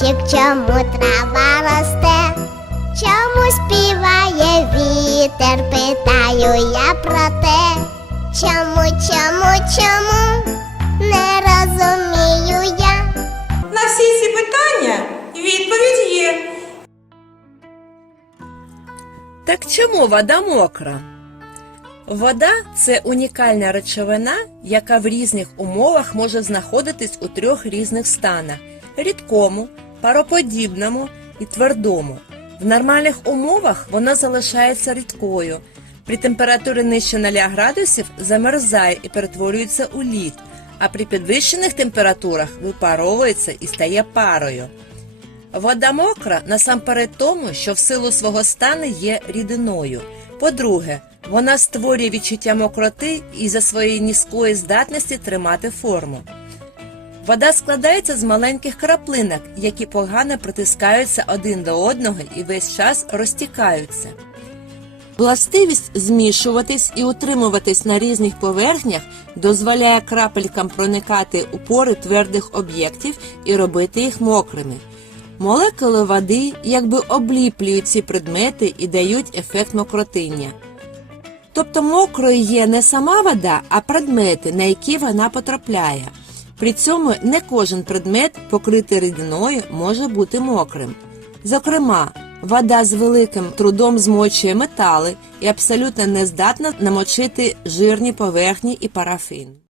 дощик, чому трава росте, чому співає вітер, питаю я про те, чому, чому, чому не розумію я. На всі ці питання відповідь є. Так чому вода мокра? Вода це унікальна речовина, яка в різних умовах може знаходитись у трьох різних станах: рідкому, пароподібному і твердому. В нормальних умовах вона залишається рідкою. При температурі нижче 0 градусів замерзає і перетворюється у лід, а при підвищених температурах випаровується і стає парою. Вода мокра насамперед тому, що в силу свого стану є рідиною. По-друге, вона створює відчуття мокроти і за своєї низької здатності тримати форму. Вода складається з маленьких краплинок, які погано притискаються один до одного і весь час розтікаються. Властивість змішуватись і утримуватись на різних поверхнях дозволяє крапелькам проникати у пори твердих об'єктів і робити їх мокрими. Молекули води якби обліплюють ці предмети і дають ефект мокротиння. Тобто мокрою є не сама вода, а предмети, на які вона потрапляє. При цьому не кожен предмет, покритий рідиною, може бути мокрим. Зокрема, вода з великим трудом змочує метали і абсолютно не здатна намочити жирні поверхні і парафін.